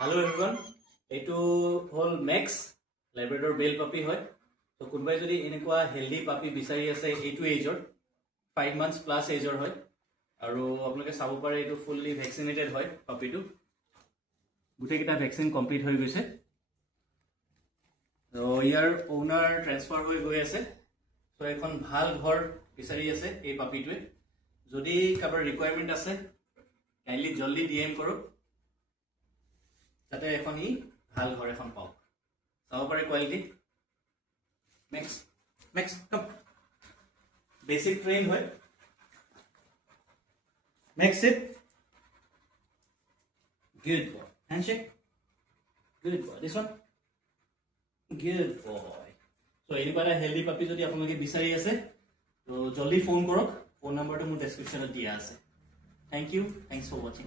Hello everyone. এইটো হল max ল্যাব্ৰাডৰ বেল পাপি হয় তো কোনবাই যদি এনেকুৱা হেলদি পাপি বিচাৰি আছে এইটো এজৰ 5 months প্লাস এজৰ হয় আৰু আপোনালোকে চাব পাৰে এইটো ফুললি ভ্যাকসিনেটেড হয় পাপিটো গুটেকিটা ভ্যাকসিন কমপ্লিট হৈ গৈছে তো ইয়াৰ ওনাৰ ট্ৰান্সফাৰ হৈ গৈ আছে তো এখন ভাল ঘৰ বিচাৰি আছে এই পাপিটোৱে যদি কাবাৰ ৰিকোয়াৰমেন্ট আছে কাইন্ডলি জলদি ডিএম কৰক তাতে এখন ই ভাল ঘৰ এখন পাওক চাব পাৰে কোৱালিটি নেক্সট কাম বেসিক ট্ৰেইন হয় next sit good boy handshake good boy this one good boy so এনেকুৱা এটা হেলদি পাপি যদি আপোনালোকে বিচাৰি আছে তো জলদি ফোন কৰক ফোন নম্বৰটো মোৰ ডেসক্ৰিপচনত দিয়া আছে thank you thanks for watching